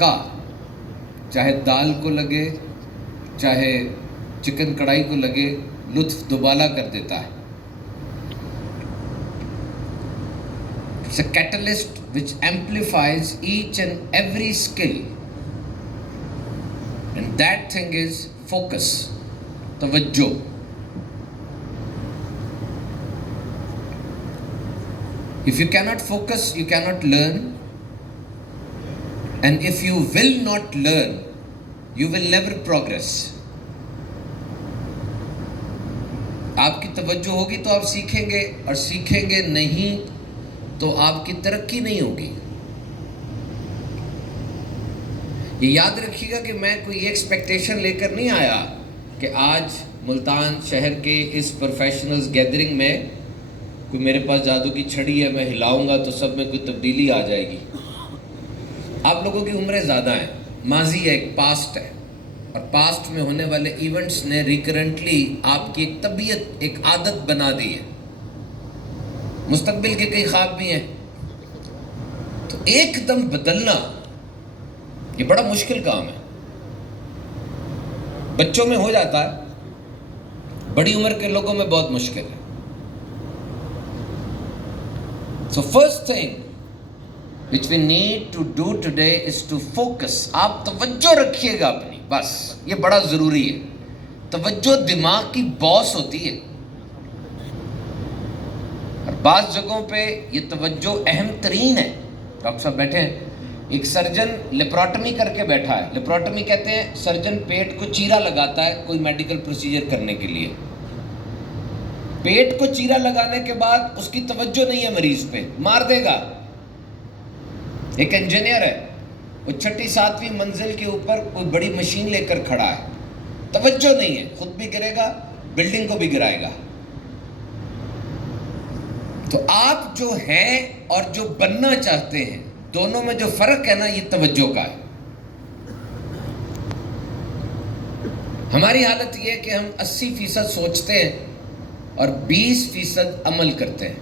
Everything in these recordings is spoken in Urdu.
کا چاہے دال کو لگے چاہے چکن کڑھائی کو لگے لطف دوبالا کر دیتا ہے. It's a catalyst which amplifies each and every skill, and that thing is focus, توجہ. If you cannot focus, you cannot learn, and if you will not learn, you will never progress. آپ کی توجہ ہوگی تو آپ سیکھیں گے، اور سیکھیں گے نہیں تو آپ کی ترقی نہیں ہوگی. یہ یاد رکھیے گا کہ میں کوئی ایکسپیکٹیشن لے کر نہیں آیا کہ آج ملتان شہر کے اس پروفیشنلز گیدرنگ میں کوئی میرے پاس جادو کی چھڑی ہے، میں ہلاؤں گا تو سب میں کوئی تبدیلی آ جائے گی. آپ لوگوں کی عمریں زیادہ ہیں، ماضی ہے، ایک پاسٹ ہے، اور پاسٹ میں ہونے والے ایونٹس نے ریکرنٹلی آپ کی ایک طبیعت، ایک عادت بنا دی ہے. مستقبل کے کئی خواب بھی ہیں، تو ایک دم بدلنا یہ بڑا مشکل کام ہے. بچوں میں ہو جاتا ہے، بڑی عمر کے لوگوں میں بہت مشکل ہے. So first thing which we need to do today is to focus. آپ توجہ رکھیے گا اپنی، بس یہ بڑا ضروری ہے. توجہ دماغ کی باس ہوتی ہے، اور بعض جگہوں پہ یہ توجہ اہم ترین ہے. ڈاکٹر صاحب بیٹھے ہیں، ایک سرجن لیپراٹمی کر کے بیٹھا ہے. لیپراٹمی کہتے ہیں سرجن پیٹ کو چیرا لگاتا ہے کوئی میڈیکل پروسیجر کرنے کے لیے. پیٹ کو چیرا لگانے کے بعد اس کی توجہ نہیں ہے مریض پہ، مار دے گا. ایک انجینئر ہے، وہ 6 7ویں منزل کے اوپر کوئی بڑی مشین لے کر کھڑا ہے، توجہ نہیں ہے، خود بھی گرے گا، بلڈنگ کو بھی گرائے گا. تو آپ جو ہیں اور جو بننا چاہتے ہیں دونوں میں جو فرق ہے نا، یہ توجہ کا ہے. ہماری حالت یہ ہے کہ ہم 80% سوچتے ہیں اور 20% عمل کرتے ہیں.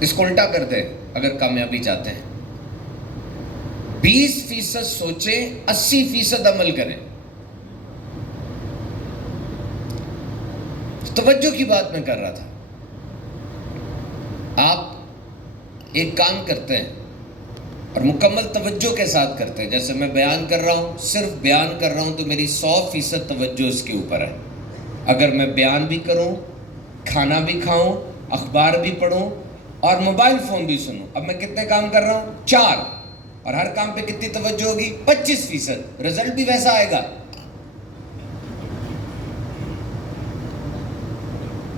اس کو الٹا کرتے ہیں اگر کامیابی چاہتے ہیں. 20% سوچیں، 80% عمل کریں. توجہ کی بات میں کر رہا تھا. آپ ایک کام کرتے ہیں اور مکمل توجہ کے ساتھ کرتے ہیں. جیسے میں بیان کر رہا ہوں، صرف بیان کر رہا ہوں تو میری 100% توجہ اس کے اوپر ہے. اگر میں بیان بھی کروں، کھانا بھی کھاؤں، اخبار بھی پڑھوں اور موبائل فون بھی سنوں، اب میں کتنے کام کر رہا ہوں؟ 4. اور ہر کام پہ کتنی توجہ ہوگی؟ 25%. رزلٹ بھی ویسا آئے گا.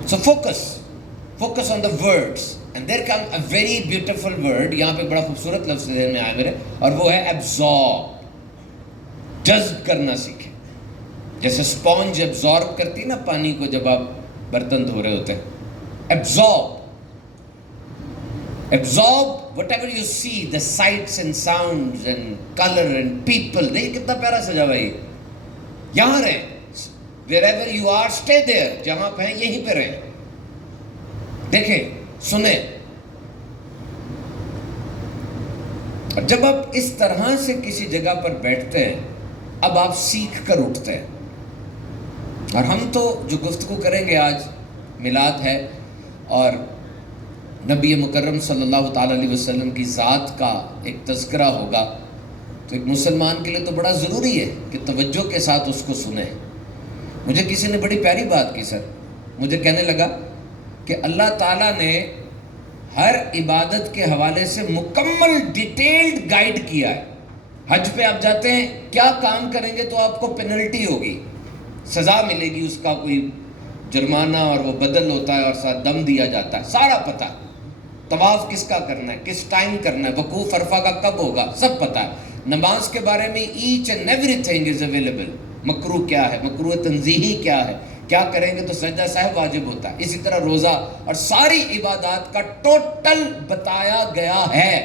So focus on the words, and there comes a very beautiful word. یہاں پہ بڑا خوبصورت لفظ ذہن میں آیا میرے، اور وہ ہے absorb. جذب کرنا سیکھیں. جیسے اسپونج absorb کرتی ہے نا پانی کو جب آپ برتن دھو رہے ہوتے ہیں. absorb whatever you see, the sights and sounds and color and people. دیکھیں کتنا پیارا سجا ہوا ہے. یہاں رہیں، wherever you are stay there. جہاں پہ ہیں یہیں پہ رہیں، دیکھیں، سنیں. اور جب آپ اس طرح سے کسی جگہ پر بیٹھتے ہیں، اب آپ سیکھ کر اٹھتے ہیں. اور ہم تو جو گفتگو کریں گے آج میلاد ہے اور نبی مکرم صلی اللہ تعالیٰ علیہ وسلم کی ذات کا ایک تذکرہ ہوگا، تو ایک مسلمان کے لیے تو بڑا ضروری ہے کہ توجہ کے ساتھ اس کو سنیں. مجھے کسی نے بڑی پیاری بات کی سر، مجھے کہنے لگا کہ اللہ تعالیٰ نے ہر عبادت کے حوالے سے مکمل ڈیٹیلڈ گائیڈ کیا ہے. حج پہ آپ جاتے ہیں، کیا کام کریں گے تو آپ کو پینلٹی ہوگی، سزا ملے گی، اس کا کوئی جرمانہ اور وہ بدل ہوتا ہے اور ساتھ دم دیا جاتا ہے، سارا پتہ. طواف کس کا کرنا ہے، کس ٹائم کرنا ہے، وقوف عرفہ کا کب ہوگا، سب پتہ ہے. نماز کے بارے میں each and everything is available. مکروہ کیا ہے، مکروہ تنزیہی کیا ہے، کیا کریں گے تو سجدہ صاحب واجب ہوتا ہے. اسی طرح روزہ اور ساری عبادات کا ٹوٹل بتایا گیا ہے.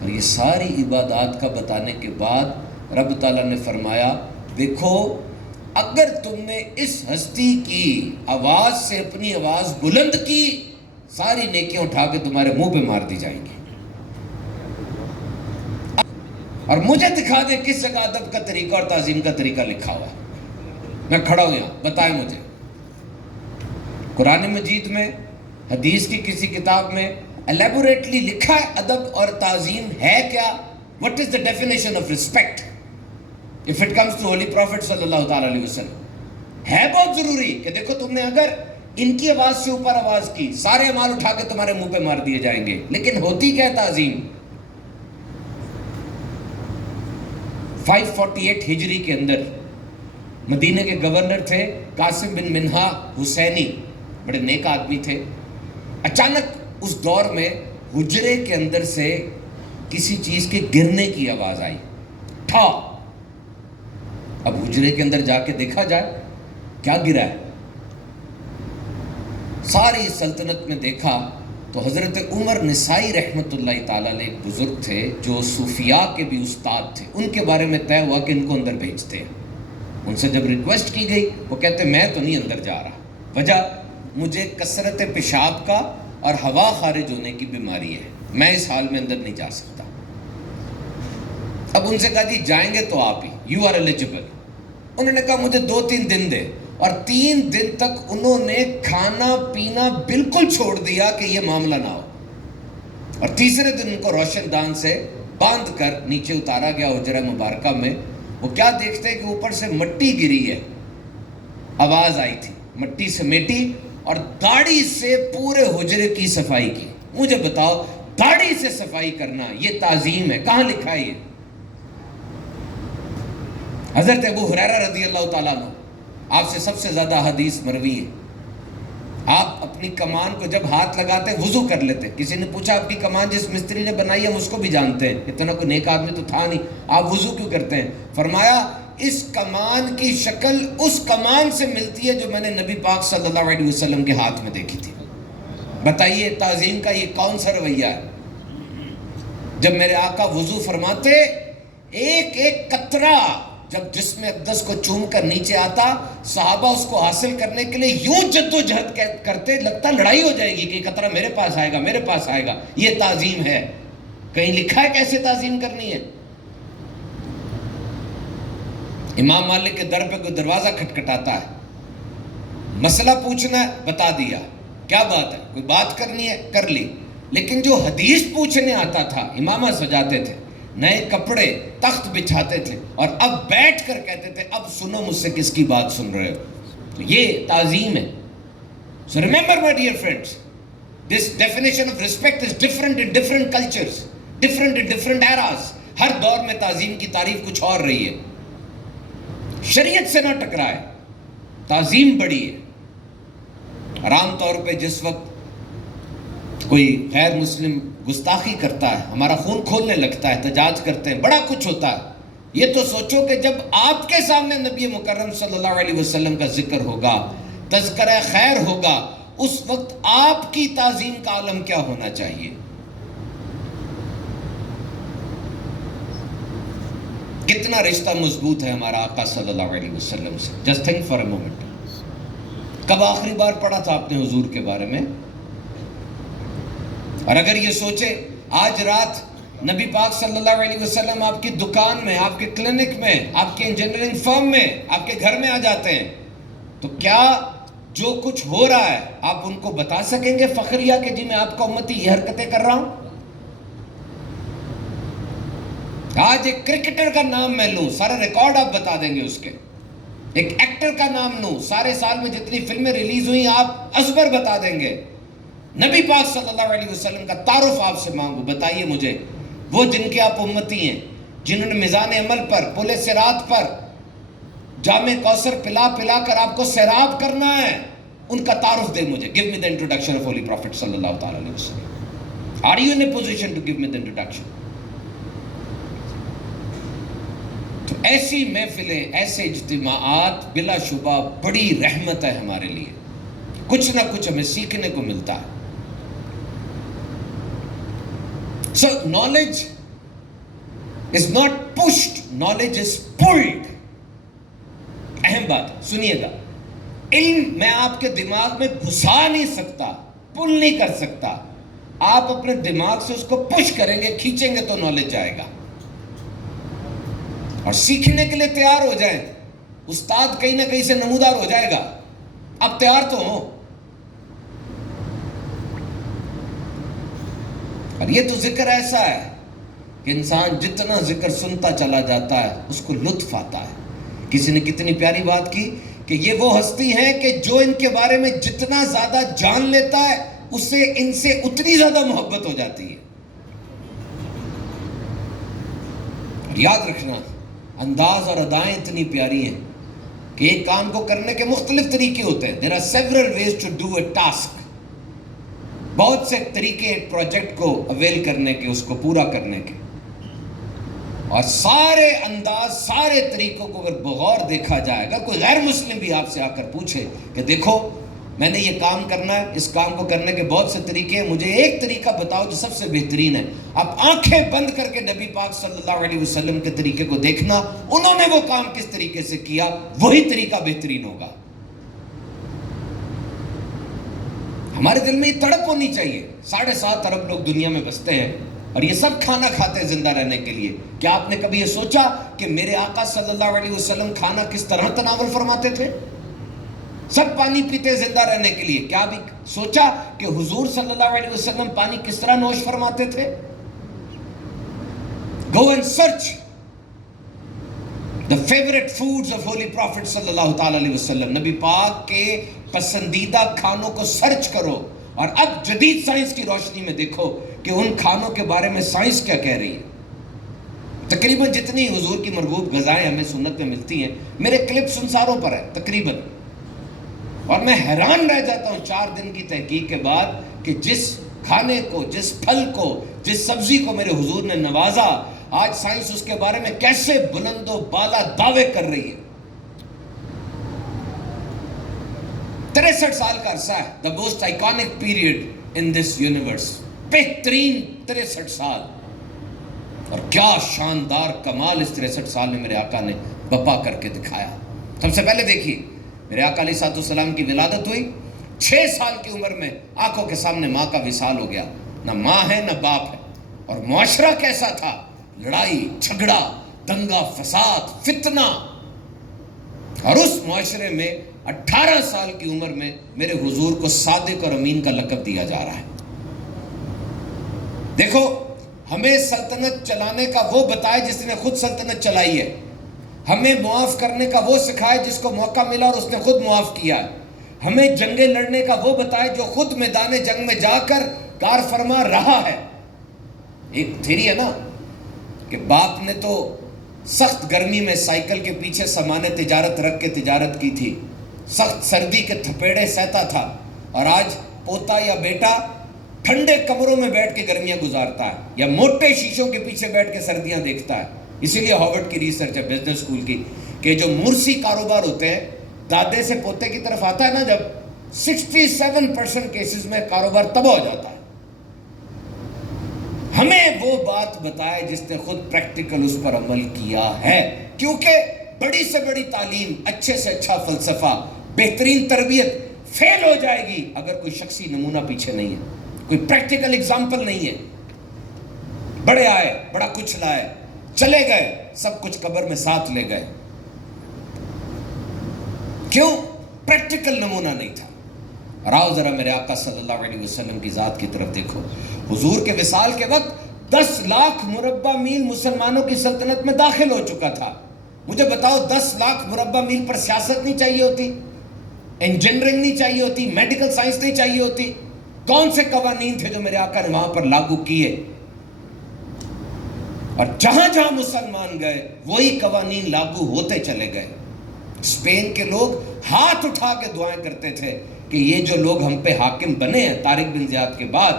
اور یہ ساری عبادات کا بتانے کے بعد رب تعالیٰ نے فرمایا، دیکھو اگر تم نے اس ہستی کی آواز سے اپنی آواز بلند کی، ساری نیکیاں اٹھا کے تمہارے منہ پہ مار دی جائیں گی. اور مجھے دکھا دیں کس جگہ ادب کا طریقہ اور تعظیم کا طریقہ لکھا ہوا ہے. میں کھڑا ہوں یہاں, بتائیں مجھے قرآن مجید میں, حدیث کی کسی کتاب میں الیبوریٹلی لکھا ہے ادب اور تعظیم ہے کیا؟ What is the definition of respect if it comes to holy prophet صلی اللہ تعالیٰ علیہ وسلم؟ ہے بہت ضروری کہ دیکھو تم نے اگر ان کی آواز سے اوپر آواز کی, سارے اعمال اٹھا کے تمہارے منہ پہ مار دیے جائیں گے. لیکن ہوتی کیا ہے تعظیم؟ 548 ہجری کے اندر مدینہ کے گورنر تھے قاسم بن منہا حسینی, بڑے نیک آدمی تھے. اچانک اس دور میں حجرے کے اندر سے کسی چیز کے گرنے کی آواز آئی, ٹھا. اب حجرے کے اندر جا کے دیکھا جائے کیا گرا ہے. ساری سلطنت میں دیکھا تو حضرت عمر نسائی رحمۃ اللہ تعالیٰ علیہ ایک بزرگ تھے جو صوفیاء کے بھی استاد تھے. ان کے بارے میں طے ہوا کہ ان کو اندر بھیجتے ہیں. ان سے جب ریکویسٹ کی گئی وہ کہتے میں تو نہیں اندر جا رہا, وجہ مجھے کثرت پیشاب کا اور ہوا خارج ہونے کی بیماری ہے, میں اس حال میں اندر نہیں جا سکتا. اب ان سے کہا جی جائیں گے تو آپ ہی, یو آر ایلیجیبل. انہوں نے کہا مجھے 2-3 دن دے, اور 3 دن تک انہوں نے کھانا پینا بالکل چھوڑ دیا کہ یہ معاملہ نہ ہو. اور تیسرے دن ان کو روشن دان سے باندھ کر نیچے اتارا گیا حجرہ مبارکہ میں. وہ کیا دیکھتے ہیں کہ اوپر سے مٹی گری ہے, آواز آئی تھی, مٹی سمیٹی اور داڑھی سے پورے حجرے کی صفائی کی. مجھے بتاؤ داڑھی سے صفائی کرنا یہ تعظیم ہے؟ کہاں لکھا ہے یہ؟ حضرت ابو ہریرہ رضی اللہ تعالیٰ عنہ, آپ سے سب سے زیادہ حدیث مروی ہے. آپ اپنی کمان کو جب ہاتھ لگاتے وضو کر لیتے. کسی نے پوچھا آپ کی کمان جس مستری نے بنائی ہم اس کو بھی جانتے ہیں, اتنا کوئی نیک آدمی تو تھا نہیں, آپ وضو کیوں کرتے ہیں؟ فرمایا اس کمان کی شکل اس کمان سے ملتی ہے جو میں نے نبی پاک صلی اللہ علیہ وسلم کے ہاتھ میں دیکھی تھی. بتائیے تعظیم کا یہ کون سا رویہ ہے؟ جب میرے آقا وضو فرماتے ایک ایک قطرہ جب جسم اقدس کو چوم کر نیچے آتا, صحابہ اس کو حاصل کرنے کے لیے یوں جد و جہد کرتے, لگتا لڑائی ہو جائے گی کہ قطرہ میرے پاس آئے گا میرے پاس آئے گا. یہ تعظیم ہے. کہیں لکھا ہے کیسے تعظیم کرنی ہے؟ امام مالک کے در پہ کوئی دروازہ کھٹکھٹاتا ہے, مسئلہ پوچھنا ہے, بتا دیا کیا بات ہے, کوئی بات کرنی ہے کر لی. لیکن جو حدیث پوچھنے آتا تھا امامہ سجاتے تھے, نئے کپڑے تخت بچھاتے تھے, اور اب بیٹھ کر کہتے تھے اب سنو مجھ سے کس کی بات سن رہے ہو. تو یہ تعظیم ہے. So remember my dear friends, this definition of respect is different in different cultures, different in different eras. ہر دور میں تعظیم کی تعریف کچھ اور رہی ہے. شریعت سے نہ ٹکرائے, تعظیم بڑی ہے. اور عام طور پہ جس وقت کوئی غیر مسلم گستاخی کرتا ہے ہمارا خون کھولنے لگتا ہے, احتجاج کرتے ہیں, بڑا کچھ ہوتا ہے. یہ تو سوچو کہ جب آپ کے سامنے نبی مکرم صلی اللہ علیہ وسلم کا ذکر ہوگا, تذکرہ خیر ہوگا, اس وقت آپ کی تعظیم کا عالم کیا ہونا چاہیے. کتنا رشتہ مضبوط ہے ہمارا آقا صلی اللہ علیہ وسلم سے. Just think for a moment, کب آخری بار پڑھا تھا آپ نے حضور کے بارے میں؟ اور اگر یہ سوچے آج رات نبی پاک صلی اللہ علیہ وسلم آپ کی دکان میں, آپ کے کلینک میں, آپ کے انجینئرنگ فرم میں, آپ کے گھر میں آ جاتے ہیں, تو کیا جو کچھ ہو رہا ہے آپ ان کو بتا سکیں گے فخریہ کہ جی میں آپ کا امتی یہ حرکتیں کر رہا ہوں؟ آج ایک کرکٹر کا نام میں لوں, سارا ریکارڈ آپ بتا دیں گے اس کے. ایک ایکٹر کا نام لوں, سارے سال میں جتنی فلمیں ریلیز ہوئی آپ ازبر بتا دیں گے. نبی پاک صلی اللہ علیہ وسلم کا تعارف آپ سے مانگو, بتائیے مجھے وہ جن کے آپ امتی ہیں, جنہوں نے میزان عمل پر, پل صراط پر جام کوثر پلا پلا کر آپ کو سیراب کرنا ہے, ان کا تعارف دے مجھے. Give me the introduction of Holy Prophet صلی اللہ تعالیٰ علیہ وسلم. Are you in a position to give me the introduction? تو ایسی محفلیں, ایسے اجتماعات بلا شبہ بڑی رحمت ہے ہمارے لیے. کچھ نہ کچھ ہمیں سیکھنے کو ملتا ہے. So knowledge is not pushed, knowledge is pulled. اہم بات سنیے گا, علم میں آپ کے دماغ میں گھسا نہیں سکتا, پل نہیں کر سکتا. آپ اپنے دماغ سے اس کو پش کریں گے, کھینچیں گے تو نالج آئے گا. اور سیکھنے کے لیے تیار ہو جائیں. استاد کہیں نہ کہیں سے نمودار ہو جائے گا, اب تیار تو ہوں. اور یہ تو ذکر ایسا ہے کہ انسان جتنا ذکر سنتا چلا جاتا ہے اس کو لطف آتا ہے. کسی نے کتنی پیاری بات کی کہ یہ وہ ہستی ہیں کہ جو ان کے بارے میں جتنا زیادہ جان لیتا ہے اسے ان سے اتنی زیادہ محبت ہو جاتی ہے. اور یاد رکھنا, انداز اور ادائیں اتنی پیاری ہیں کہ ایک کام کو کرنے کے مختلف طریقے ہوتے ہیں. There are several ways to do a task. بہت سے طریقے ایک پروجیکٹ کو اویل کرنے کے, اس کو پورا کرنے کے. اور سارے انداز, سارے طریقوں کو اگر بغور دیکھا جائے گا, کوئی غیر مسلم بھی آپ سے آ کر پوچھے کہ دیکھو میں نے یہ کام کرنا ہے, اس کام کو کرنے کے بہت سے طریقے ہیں, مجھے ایک طریقہ بتاؤ جو سب سے بہترین ہے. آپ آنکھیں بند کر کے نبی پاک صلی اللہ علیہ وسلم کے طریقے کو دیکھنا, انہوں نے وہ کام کس طریقے سے کیا, وہی طریقہ بہترین ہوگا. ہمارے دل میں یہ تڑپ ہونی چاہیے. 7.5 ارب لوگ دنیا میں بستے ہیں اور یہ سب کھانا کھاتے ہیں زندہ رہنے کے لیے. کیا آپ نے کبھی یہ سوچا کہ میرے آقا صلی اللہ علیہ وسلم کھانا کس طرح تناول فرماتے تھے؟ سب پانی پیتے زندہ رہنے کے لیے. کیا ابھی سوچا کہ حضور صلی اللہ علیہ وسلم پانی کس طرح نوش فرماتے تھے؟ Go and search the favorite foods of Holy Prophet صلی اللہ تعالی علیہ وسلم. نبی پاک کے پسندیدہ کھانوں کو سرچ کرو اور اب جدید سائنس کی روشنی میں دیکھو کہ ان کھانوں کے بارے میں سائنس کیا کہہ رہی ہے. تقریباً جتنی حضور کی مرغوب غذائیں ہمیں سنت میں ملتی ہیں, میرے کلپ سنساروں پر ہے تقریباً. اور میں حیران رہ جاتا ہوں 4 دن کی تحقیق کے بعد کہ جس کھانے کو, جس پھل کو, جس سبزی کو میرے حضور نے نوازا, آج سائنس اس کے بارے میں کیسے بلند و بالا دعوے کر رہی ہے. 63 سال کا عرصہ ہے, the most iconic period in this universe. بہترین 63 سال, اور کیا شاندار کمال اس 63 سال میں میرے آقا نے بپا کر کے دکھایا. سب سے پہلے دیکھیے, میرے آقا علیہ السلام کی ولادت ہوئی, 6 سال کی عمر میں آنکھوں کے سامنے ماں کا وصال ہو گیا. نہ ماں ہے نہ باپ ہے. اور معاشرہ کیسا تھا, لڑائی جھگڑا, دنگا فساد, فتنہ. اور اس معاشرے میں 18 سال کی عمر میں میرے حضور کو صادق اور امین کا لقب دیا جا رہا ہے. دیکھو, ہمیں سلطنت چلانے کا وہ بتائے جس نے خود سلطنت چلائی ہے, ہمیں معاف کرنے کا وہ سکھائے جس کو موقع ملا اور اس نے خود معاف کیا ہے, ہمیں جنگیں لڑنے کا وہ بتائے جو خود میدان جنگ میں جا کر کار فرما رہا ہے. ایک تھیری ہے نا کہ باپ نے تو سخت گرمی میں سائیکل کے پیچھے سامان تجارت رکھ کے تجارت کی تھی, سخت سردی کے تھپیڑے سہتا تھا, اور آج پوتا یا بیٹا ٹھنڈے کمروں میں بیٹھ کے گرمیاں گزارتا ہے یا موٹے شیشوں کے پیچھے بیٹھ کے سردیاں دیکھتا ہے. اسی لیے ہارورڈ کی ریسرچ ہے بزنس اسکول کی کہ جو مرسی کاروبار ہوتے ہیں, دادے سے پوتے کی طرف آتا ہے نا جب, 67% کیسز میں کاروبار تباہ ہو جاتا ہے. ہمیں وہ بات بتائے جس نے خود پریکٹیکل اس پر عمل کیا ہے, کیونکہ بڑی سے بڑی تعلیم, اچھے سے اچھا فلسفہ, بہترین تربیت فیل ہو جائے گی اگر کوئی شخصی نمونہ پیچھے نہیں ہے, کوئی پریکٹیکل اگزامپل نہیں ہے. بڑے آئے, بڑا کچھ لائے, چلے گئے, سب کچھ قبر میں ساتھ لے گئے. کیوں؟ پریکٹیکل نمونہ نہیں تھا. اور آؤ ذرا میرے آقا صلی اللہ علیہ وسلم کی ذات کی طرف دیکھو. حضور کے وصال کے وقت 10 لاکھ مربع میل مسلمانوں کی سلطنت میں داخل ہو چکا تھا. مجھے بتاؤ 10 لاکھ مربع میل پر سیاست نہیں چاہیے ہوتی, انجینئرنگ نہیں چاہیے ہوتی, میڈیکل سائنس نہیں چاہیے ہوتی؟ کون سے قوانین تھے جو میرے آقا نے وہاں پر لاگو کیے؟ اور جہاں جہاں مسلمان گئے وہی قوانین لاگو ہوتے چلے گئے. اسپین کے لوگ ہاتھ اٹھا کے دعائیں کرتے تھے کہ یہ جو لوگ ہم پہ حاکم بنے ہیں طارق بن زیاد کے بعد,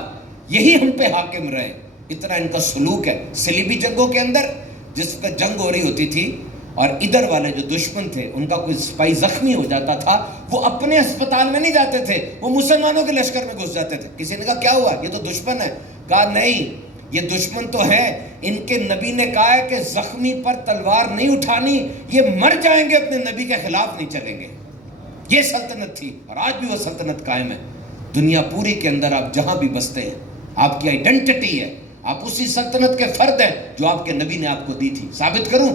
یہی ہم پہ حاکم رہے. اتنا ان کا سلوک ہے. صلیبی جنگوں کے اندر جس پہ جنگ ہو رہی ہوتی تھی اور ادھر والے جو دشمن تھے ان کا کوئی سپاہی زخمی ہو جاتا تھا, وہ اپنے اسپتال میں نہیں جاتے تھے, وہ مسلمانوں کے لشکر میں گھس جاتے تھے. کسی نے کہا کیا ہوا, یہ تو دشمن ہے. کہا نہیں, یہ دشمن تو ہے, ان کے نبی نے کہا ہے کہ زخمی پر تلوار نہیں اٹھانی, یہ مر جائیں گے, اپنے نبی کے خلاف نہیں چلیں گے. یہ سلطنت تھی اور آج بھی وہ سلطنت قائم ہے. دنیا پوری کے اندر آپ جہاں بھی بستے ہیں, آپ کی آئیڈینٹی ہے, آپ اسی سلطنت کے فرد ہیں جو آپ کے نبی نے آپ کو دی تھی. ثابت کروں,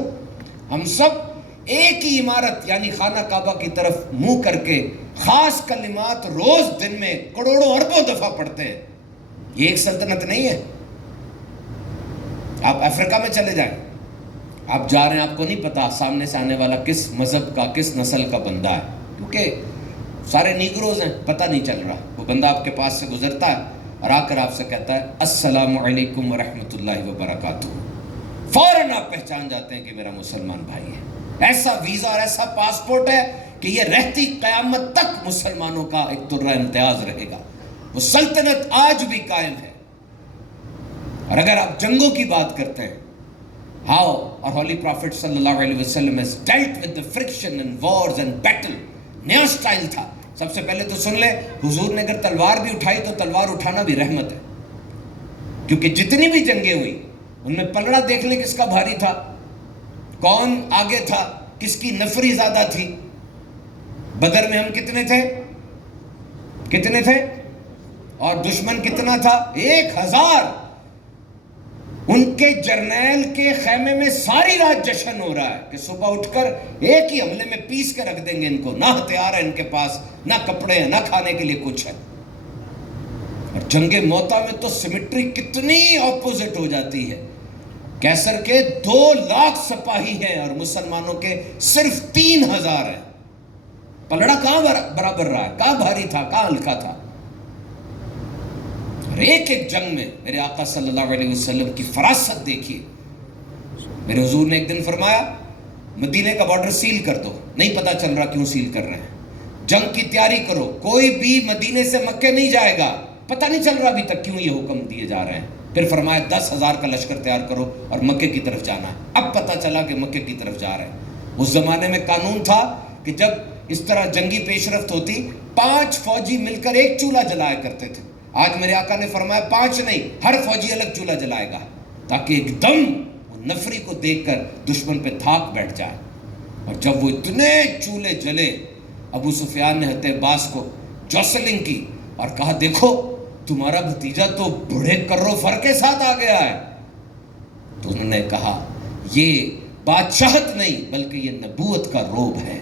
ہم سب ایک ہی عمارت یعنی خانہ کعبہ کی طرف منہ کر کے خاص کلمات روز دن میں کروڑوں اربوں دفعہ پڑھتے ہیں. یہ ایک سلطنت نہیں ہے. آپ افریقہ میں چلے جائیں, آپ جا رہے ہیں, آپ کو نہیں پتا سامنے سے آنے والا کس مذہب کا کس نسل کا بندہ ہے, کیونکہ سارے نیگروز ہیں, پتہ نہیں چل رہا. وہ بندہ آپ کے پاس سے گزرتا ہے اور آ کر آپ سے کہتا ہے السلام علیکم ورحمۃ اللہ وبرکاتہ, فوراً آپ پہچان جاتے ہیں کہ میرا مسلمان بھائی ہے. ایسا ویزا اور ایسا پاسپورٹ ہے کہ یہ رہتی قیامت تک مسلمانوں کا ایک درہ امتیاز رہے گا. وہ سلطنت آج بھی قائم ہے. اور اگر آپ جنگوں کی بات کرتے ہیں, how our holy prophet sallallahu alaihi wasallam has dealt with the friction and wars and battle, نیا سٹائل تھا. سب سے پہلے تو سن لیں, حضور نے اگر تلوار بھی اٹھائی تو تلوار اٹھانا بھی رحمت ہے, کیونکہ جتنی بھی جنگیں ہوئی ان میں پلڑا دیکھ لیں کس کا بھاری تھا, کون آگے تھا, کس کی نفری زیادہ تھی. بدر میں ہم کتنے تھے اور دشمن کتنا تھا, 1000. ان کے جرنیل کے خیمے میں ساری رات جشن ہو رہا ہے کہ صبح اٹھ کر ایک ہی حملے میں پیس کے رکھ دیں گے ان کو. نہ ہتھیار ہے ان کے پاس, نہ کپڑے ہیں, نہ کھانے کے لیے کچھ ہے. اور جنگ موتا میں تو سیمیٹری کتنی اپوزٹ ہو جاتی ہے. کیسر کے 2,00,000 سپاہی ہیں اور مسلمانوں کے صرف 3,000 ہیں. پلڑا کہاں برابر رہا ہے, کہاں بھاری تھا, کہاں ہلکا تھا. اور ایک ایک جنگ میں میرے آقا صلی اللہ علیہ وسلم کی فراست دیکھیے. میرے حضور نے ایک دن فرمایا مدینے کا بارڈر سیل کر دو. نہیں پتا چل رہا کیوں سیل کر رہے ہیں, جنگ کی تیاری کرو, کوئی بھی مدینے سے مکے نہیں جائے گا. پتہ نہیں چل رہا ابھی تک کیوں یہ حکم دیے جا رہے ہیں. پھر فرمایا 10,000 کا لشکر تیار کرو اور مکے کی طرف جانا ہے. اب پتہ چلا کہ مکے کی طرف جا رہے ہیں. اس زمانے میں قانون تھا کہ جب اس طرح جنگی پیش رفت ہوتی 5 فوجی مل کر ایک چولہا جلایا کرتے تھے. آج میرے آقا نے فرمایا 5 نہیں, ہر فوجی الگ چولہا جلائے گا, تاکہ ایک دم وہ نفری کو دیکھ کر دشمن پہ دھاک بیٹھ جائے. اور جب وہ اتنے چولہے جلے, ابو سفیان نے حضرت عباس کو جوسلنگ کی اور کہا دیکھو تمہارا بھتیجا تو بڑے کرو فر کے ساتھ آ گیا ہے. تو انہوں نے کہا یہ بادشاہت نہیں بلکہ یہ نبوت کا روب ہے.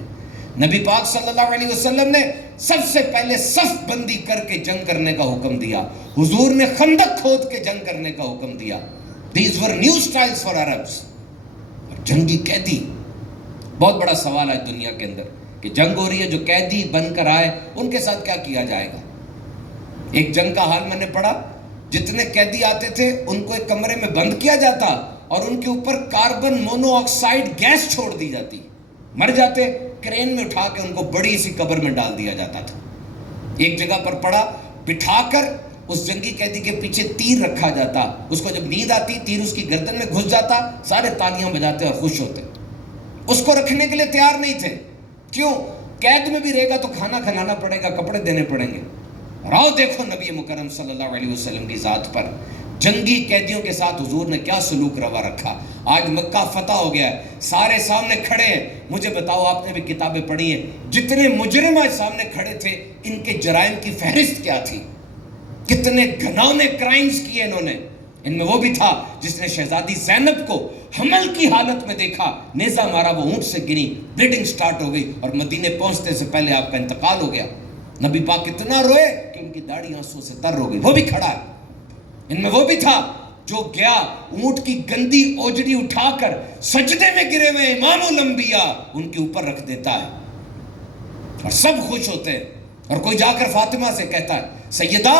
نبی پاک صلی اللہ علیہ وسلم نے سب سے پہلے صف بندی کر کے جنگ کرنے کا حکم دیا. حضور نے خندق کھود کے جنگ کرنے کا حکم دیا. These were new styles for Arabs. اور جنگی قیدی, بہت بڑا سوال ہے دنیا کے اندر کہ جنگ ہو رہی ہے, جو قیدی بن کر آئے ان کے ساتھ کیا کیا جائے گا. ایک جنگ کا حال میں نے پڑھا, جتنے قیدی آتے تھے ان کو ایک کمرے میں بند کیا جاتا اور ان کے اوپر کاربن مونو آکسائڈ گیس چھوڑ دی جاتی. مر جاتے, کرین میں اٹھا کے ان کو بڑی سی قبر میں ڈال دیا جاتا تھا. ایک جگہ پر پڑا, بٹھا کر اس جنگی قیدی کے پیچھے تیر رکھا جاتا. اس کو جب نیند آتی تیر اس کی گردن میں گھس جاتا, سارے تالیاں بجاتے اور خوش ہوتے. اس کو رکھنے کے لیے تیار نہیں تھے. کیوں؟ قید میں بھی رہے گا تو کھانا کھلانا پڑے گا, کپڑے دینے پڑیں گے. راؤ دیکھو نبی مکرم صلی اللہ علیہ وسلم کی ذات پر جنگی قیدیوں کے ساتھ حضور نے کیا سلوک روا رکھا. آج مکہ فتح ہو گیا ہے, سارے سامنے کھڑے ہیں. مجھے بتاؤ, آپ نے بھی کتابیں پڑھی ہیں, جتنے مجرم آج سامنے کھڑے تھے ان کے جرائم کی فہرست کیا تھی, کتنے گھناؤنے کرائمز کیے انہوں نے. ان میں وہ بھی تھا جس نے شہزادی زینب کو حمل کی حالت میں دیکھا, نیزہ مارا, وہ اونٹ سے گری, بلیڈنگ سٹارٹ ہو گئی اور مدینے پہنچتے سے پہلے آپ کا انتقال ہو گیا. نبی پاک اتنا روئے کہ ان کی داڑھی آنسوں سے تر ہو گئی. وہ بھی کھڑا ہے. ان میں وہ بھی تھا جو گیا اونٹ کی گندی اوجڑی اٹھا کر سجدے میں گرے ہوئے امام الانبیاء ان کے اوپر رکھ دیتا ہے اور سب خوش ہوتے ہیں. اور کوئی جا کر فاطمہ سے کہتا ہے سیدہ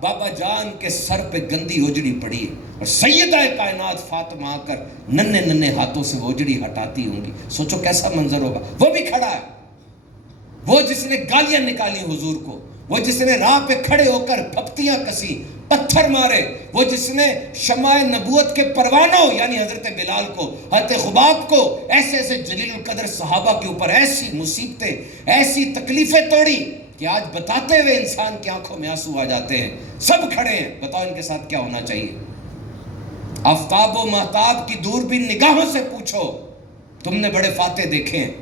بابا جان کے سر پہ گندی اوجڑی پڑی ہے, اور سیدہ کائنات فاطمہ آ کر ننھے ننھے ہاتھوں سے اوجڑی ہٹاتی ہوں گی. سوچو کیسا منظر ہوگا. وہ بھی کھڑا ہے. وہ جس نے گالیاں نکالی حضور کو, وہ جس نے راہ پہ کھڑے ہو کر پھپتیاں کسی, پتھر مارے, وہ جس نے شمع نبوت کے پروانوں یعنی حضرت بلال کو, حضرت خباب کو, ایسے ایسے جلیل القدر صحابہ کے اوپر ایسی مصیبتیں, ایسی تکلیفیں توڑی کہ آج بتاتے ہوئے انسان کی آنکھوں میں آنسو آ جاتے ہیں. سب کھڑے ہیں. بتاؤ ان کے ساتھ کیا ہونا چاہیے. آفتاب و مہتاب کی دوربین نگاہوں سے پوچھو, تم نے بڑے فاتح دیکھے ہیں,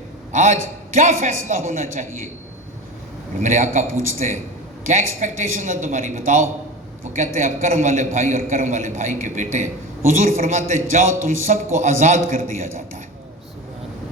آج کیا فیصلہ ہونا چاہیے. میرے آقا پوچھتے ہیں کیا ایکسپیکٹیشن ہے تمہاری, بتاؤ. وہ کہتے ہیں اب کرم والے بھائی اور کرم والے بھائی کے بیٹے. حضور فرماتے جاؤ تم سب کو آزاد کر دیا جاتا ہے.